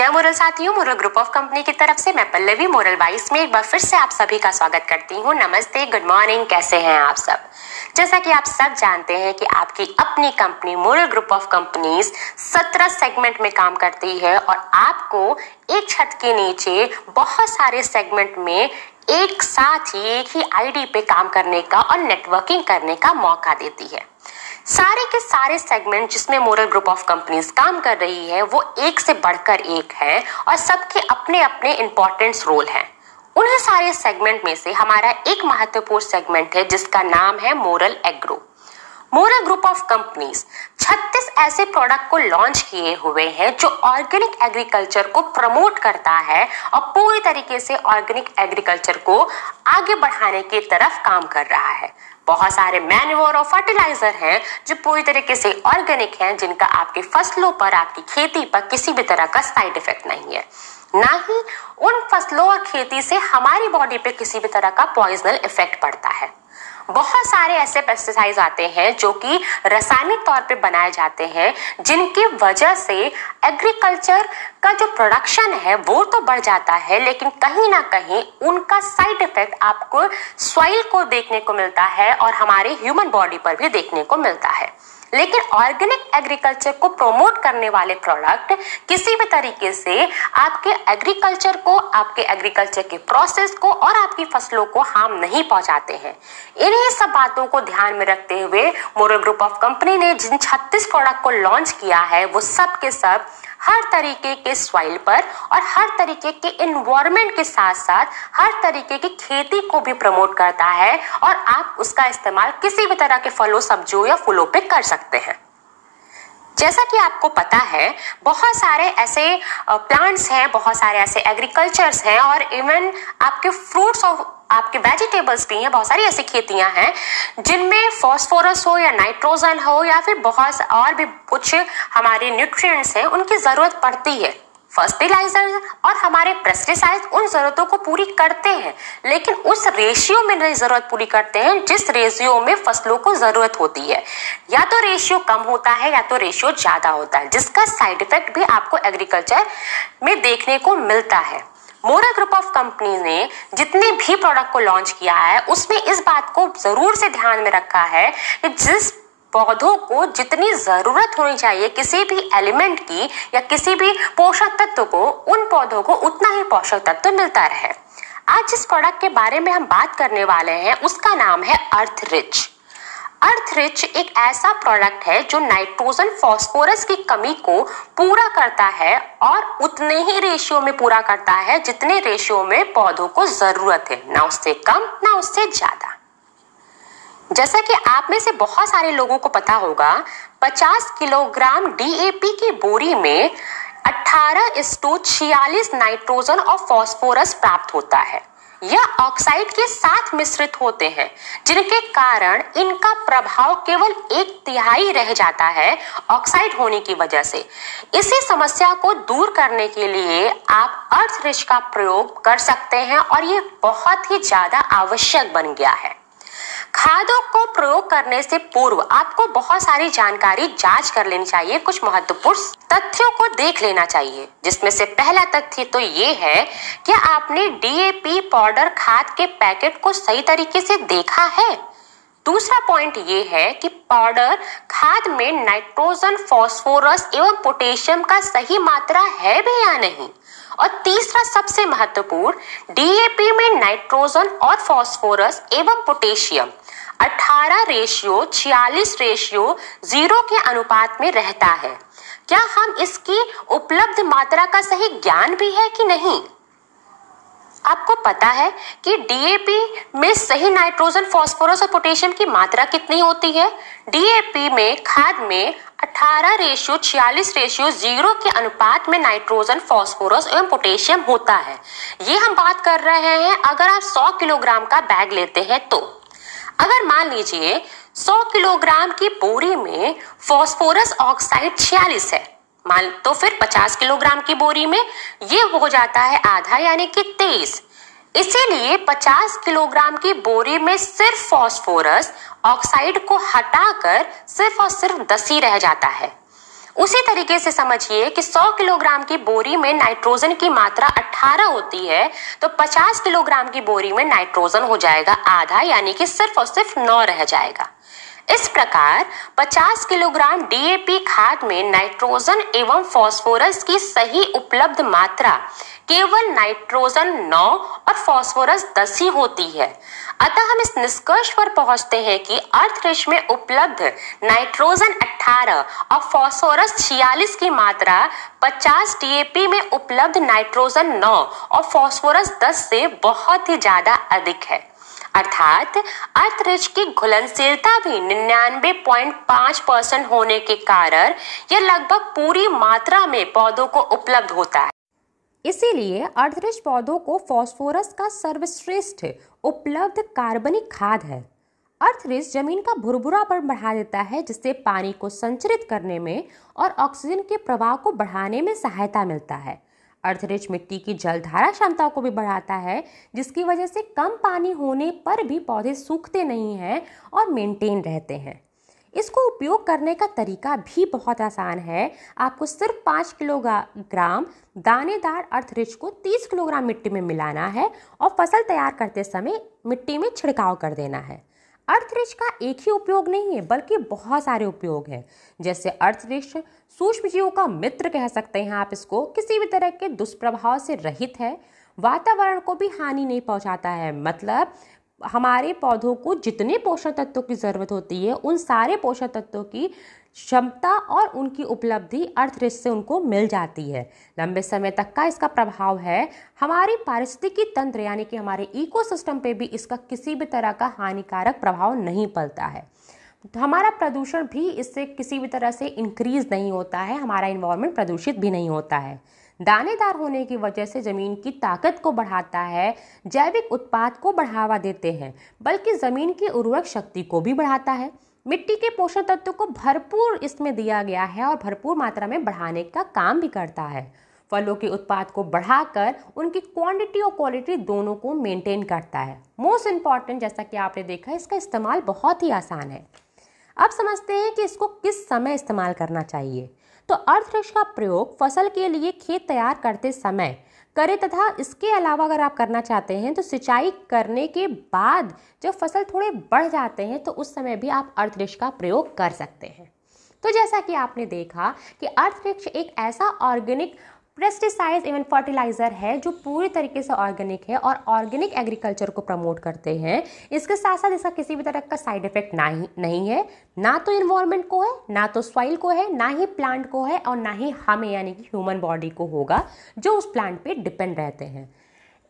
जय मोरल साथियों, moral group of company की तरफ से मैं पल्लवी मोरल 22 में एक बार फिर से आप सभी का स्वागत करती हूँ। नमस्ते, गुड मॉर्निंग, कैसे हैं आप सब। जैसा कि आप सब जानते हैं कि आपकी अपनी company moral group of companies 17 segment में काम करती है और आपको एक छत के नीचे बहुत सारे सेगमेंट में एक साथ ही एक ही आईडी पे काम करने का और नेटवर्किंग करने का मौका देती है। सारे के सारे सेगमेंट जिसमें मोरल ग्रुप ऑफ कंपनीज काम कर रही है वो एक से बढ़कर एक है और सबके अपने अपने इंपॉर्टेंट रोल हैं। उन्हीं सारे सेगमेंट में से हमारा एक महत्वपूर्ण सेगमेंट है जिसका नाम है moral agro. Moral group of companies 36 ऐसे प्रोडक्ट को लॉन्च किए हुए हैं जो ऑर्गेनिक एग्रीकल्चर को प्रमोट करता है और पूरी तरीके से ऑर्गेनिक एग्रीकल्चर को आगे बढ़ाने की तरफ काम कर रहा है। बहुत सारे मैन्योर और फर्टिलाइजर हैं जो पूरी तरीके से ऑर्गेनिक हैं, जिनका आपकी फसलों पर, आपकी खेती पर किसी भी तरह का साइड इफेक्ट नहीं है। ना ही उन फसलों और खेती से हमारी बॉडी पे किसी भी तरह का पॉइजनल इफेक्ट पड़ता है। बहुत सारे ऐसे पेस्टिसाइड्स आते हैं जो कि रासायनिक तौर पे बनाए जाते हैं, जिनकी वजह से एग्रीकल्चर का जो प्रोडक्शन है वो तो बढ़ जाता है, लेकिन कहीं ना कहीं उनका साइड इफेक्ट आपको सॉइल को देखने को मिलता है और हमारे ह्यूमन बॉडी पर भी देखने को मिलता है। लेकिन ऑर्गेनिक एग्रीकल्चर को प्रमोट करने वाले प्रोडक्ट किसी भी तरीके से आपके एग्रीकल्चर को, आपके एग्रीकल्चर के प्रोसेस को और आपकी फसलों को हार्म नहीं पहुंचाते हैं। इन्हीं सब बातों को ध्यान में रखते हुए मोरल ग्रुप ऑफ कंपनी ने जिन 36 प्रोडक्ट को लॉन्च किया है वो सब के सब हर तरीके के सॉइल पर और हर तरीके के एनवायरनमेंट के साथ साथ हर तरीके की खेती को भी प्रमोट करता है और आप उसका इस्तेमाल किसी भी तरह के फलों, सब्जियों या फूलों पे कर सकते हैं। जैसा कि आपको पता है, बहुत सारे ऐसे प्लांट्स हैं, बहुत सारे ऐसे एग्रीकल्चर्स हैं और इवन आपके फ्रूट्स और आपके वेजिटेबल्स भी हैं। बहुत सारी ऐसी खेतियां हैं जिनमें फास्फोरस हो या नाइट्रोजन हो या फिर बहुत और भी कुछ हमारे न्यूट्रिएंट्स हैं, उनकी जरूरत पड़ती है। फर्टिलाइजर और हमारे पेस्टिसाइड्स उन जरूरतों को पूरी करते हैं, लेकिन उस रेशियो में नहीं जरूरत पूरी करते हैं जिस रेशियो में फसलों को जरूरत होती है। या तो रेशियो कम होता है या तो रेशियो ज्यादा होता है, जिसका साइड इफेक्ट भी आपको एग्रीकल्चर में देखने को मिलता है। मोरल ग्रुप ऑफ कंपनी ने जितने भी प्रोडक्ट को लॉन्च किया है उसमें इस बात को जरूर से ध्यान में रखा है कि जिस पौधों को जितनी जरूरत होनी चाहिए किसी भी एलिमेंट की या किसी भी पोषक तत्व को, उन पौधों को उतना ही पोषक तत्व मिलता रहे। आज जिस प्रोडक्ट के बारे में हम बात करने वाले हैं उसका नाम है अर्थ रिच। अर्थ रिच एक ऐसा प्रोडक्ट है जो नाइट्रोजन, फास्फोरस की कमी को पूरा करता है और उतने ही रेशियो में पूरा करता है जितने रेशियो में पौधों को जरूरत है, ना उससे कम ना उससे ज्यादा। जैसा कि आप में से बहुत सारे लोगों को पता होगा, 50 किलोग्राम डीएपी की बोरी में 18:46 नाइट्रोजन और फास्फोरस प्राप्त होता है। यह ऑक्साइड के साथ मिश्रित होते हैं, जिनके कारण इनका प्रभाव केवल 1/3 रह जाता है ऑक्साइड होने की वजह से। इसी समस्या को दूर करने के लिए आप अर्थ रिच का प्रयोग कर सकते हैं और ये बहुत ही ज्यादा आवश्यक बन गया है। खादों को प्रयोग करने से पूर्व आपको बहुत सारी जानकारी जांच कर लेनी चाहिए। कुछ महत्वपूर्ण तथ्यों को देख लेना चाहिए, जिसमें से पहला तथ्य तो ये है कि आपने डीएपी पाउडर खाद के पैकेट को सही तरीके से देखा है। दूसरा पॉइंट ये है कि पाउडर खाद में नाइट्रोजन, फास्फोरस एवं पोटेशियम का सही मात्रा है भी या नहीं। और तीसरा सबसे महत्वपूर्ण, डीएपी में नाइट्रोजन और फास्फोरस एवं पोटेशियम 18:46:0 के अनुपात में रहता है। क्या हम इसकी उपलब्ध मात्रा का सही ज्ञान भी है कि नहीं? आपको पता है कि डीएपी में सही नाइट्रोजन, फास्फोरस और पोटेशियम की मात्रा कितनी होती है? डीएपी में खाद में 18:46:0 के अनुपात में नाइट्रोजन, फास्फोरस एवं पोटेशियम होता है। ये हम बात कर रहे हैं अगर आप 100 किलोग्राम का बैग लेते हैं तो। अगर मान लीजिए 100 किलोग्राम की बोरी में फास्फोरस ऑक्साइड 46 है, मान तो फिर 50 किलोग्राम की बोरी में ये हो जाता है आधा, यानी कि 23। इसीलिए 50 किलोग्राम की बोरी में सिर्फ फास्फोरस ऑक्साइड को हटाकर सिर्फ और सिर्फ 10 ही रह जाता है। उसी तरीके से समझिए कि 100 किलोग्राम की बोरी में नाइट्रोजन की मात्रा 18 होती है, तो 50 किलोग्राम की बोरी में नाइट्रोजन हो जाएगा आधा, यानी कि सिर्फ और सिर्फ 9 रह जाएगा। इस प्रकार 50 किलोग्राम डीएपी खाद में नाइट्रोजन एवं फास्फोरस की सही उपलब्ध मात्रा केवल नाइट्रोजन 9 और फास्फोरस 10 ही होती है। अतः हम इस निष्कर्ष पर पहुंचते हैं कि अर्थरिच में उपलब्ध नाइट्रोजन 18 और फास्फोरस 46 की मात्रा 50 डीएपी में उपलब्ध नाइट्रोजन 9 और फास्फोरस 10 से बहुत ही ज्यादा अधिक है। अर्थात अर्थरिच की घुलनशीलता भी 99.5% होने के कारण यह लगभग पूरी मात्रा में पौधों को उपलब्ध होता है। इसीलिए अर्थरिच पौधों को फास्फोरस का सर्वश्रेष्ठ उपलब्ध कार्बनिक खाद है। अर्थरिच जमीन का भुरभुरापन बढ़ा देता है, जिससे पानी को संचरित करने में और ऑक्सीजन के प्रवाह को बढ़ाने में सहायता मिलता है। अर्थरिच मिट्टी की जलधारा क्षमता को भी बढ़ाता है, जिसकी वजह से कम पानी होने पर भी पौधे सूखते नहीं हैं और मेंटेन रहते हैं। इसको उपयोग करने का तरीका भी बहुत आसान है। आपको सिर्फ 5 किलोग्राम दानेदार अर्थरिच को 30 किलोग्राम मिट्टी में मिलाना है और फसल तैयार करते समय मिट्टी में छिड़काव कर देना है। अर्थरिच का एक ही उपयोग नहीं है, बल्कि बहुत सारे उपयोग हैं। जैसे अर्थरिच सूक्ष्म जीवों का मित्र कह सकते हैं आप इसको, किसी भी तरह के दुष्प्रभाव से रहित है, वातावरण को भी हानि नहीं पहुंचाता है। मतलब हमारे पौधों को जितने पोषक तत्वों की जरूरत होती है, उन सारे पोषक तत्वों की क्षमता और उनकी उपलब्धि अर्थरिच से उनको मिल जाती है। लंबे समय तक का इसका प्रभाव है हमारी पारिस्थितिकी तंत्र यानी कि हमारे इकोसिस्टम पे भी इसका किसी भी तरह का हानिकारक प्रभाव नहीं पड़ता है। तो हमारा प्रदूषण भी इससे किसी भी तरह से इंक्रीज नहीं होता है, हमारा इन्वायरमेंट प्रदूषित भी नहीं होता है। दानेदार होने की वजह से जमीन की ताकत को बढ़ाता है, जैविक उत्पाद को बढ़ावा देते हैं, बल्कि जमीन की उर्वरक शक्ति को भी बढ़ाता है। मिट्टी के पोषक तत्वों को भरपूर इसमें दिया गया है और भरपूर मात्रा में बढ़ाने का काम भी करता है। फलों के उत्पाद को बढ़ाकर उनकी क्वांटिटी और क्वालिटी दोनों को मेंटेन करता है। मोस्ट इम्पॉर्टेंट, जैसा कि आपने देखा, इसका इस्तेमाल बहुत ही आसान है। अब समझते हैं कि इसको किस समय इस्तेमाल करना चाहिए। तो अर्थरिच का प्रयोग फसल के लिए खेत तैयार करते समय करें, तथा इसके अलावा अगर आप करना चाहते हैं तो सिंचाई करने के बाद जब फसल थोड़े बढ़ जाते हैं तो उस समय भी आप अर्थरिच का प्रयोग कर सकते हैं। तो जैसा कि आपने देखा कि अर्थरिच एक ऐसा ऑर्गेनिक पेस्टिसाइड एवं फर्टिलाइजर है जो पूरी तरीके से ऑर्गेनिक है और ऑर्गेनिक एग्रीकल्चर को प्रमोट करते हैं। इसके साथ साथ इसका किसी भी तरह का साइड इफेक्ट नहीं है, ना तो इन्वायरमेंट को है, ना तो सॉइल को है, ना ही प्लांट को है, और ना ही हमें यानी कि ह्यूमन बॉडी को होगा जो उस प्लांट पे डिपेंड रहते हैं।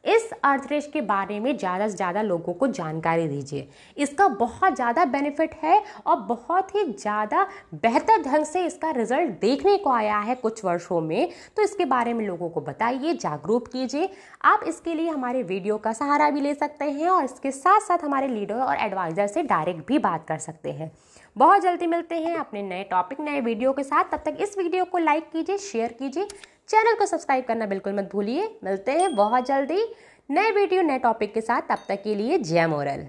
इस अर्थरिच के बारे में ज़्यादा से ज़्यादा लोगों को जानकारी दीजिए। इसका बहुत ज़्यादा बेनिफिट है और बहुत ही ज़्यादा बेहतर ढंग से इसका रिजल्ट देखने को आया है कुछ वर्षों में। तो इसके बारे में लोगों को बताइए, जागरूक कीजिए। आप इसके लिए हमारे वीडियो का सहारा भी ले सकते हैं और इसके साथ साथ हमारे लीडर और एडवाइज़र से डायरेक्ट भी बात कर सकते हैं। बहुत जल्दी मिलते हैं अपने नए टॉपिक, नए वीडियो के साथ। तब तक इस वीडियो को लाइक कीजिए, शेयर कीजिए, चैनल को सब्सक्राइब करना बिल्कुल मत भूलिए। मिलते हैं बहुत जल्दी नए वीडियो, नए टॉपिक के साथ। तब तक के लिए जय मोरल।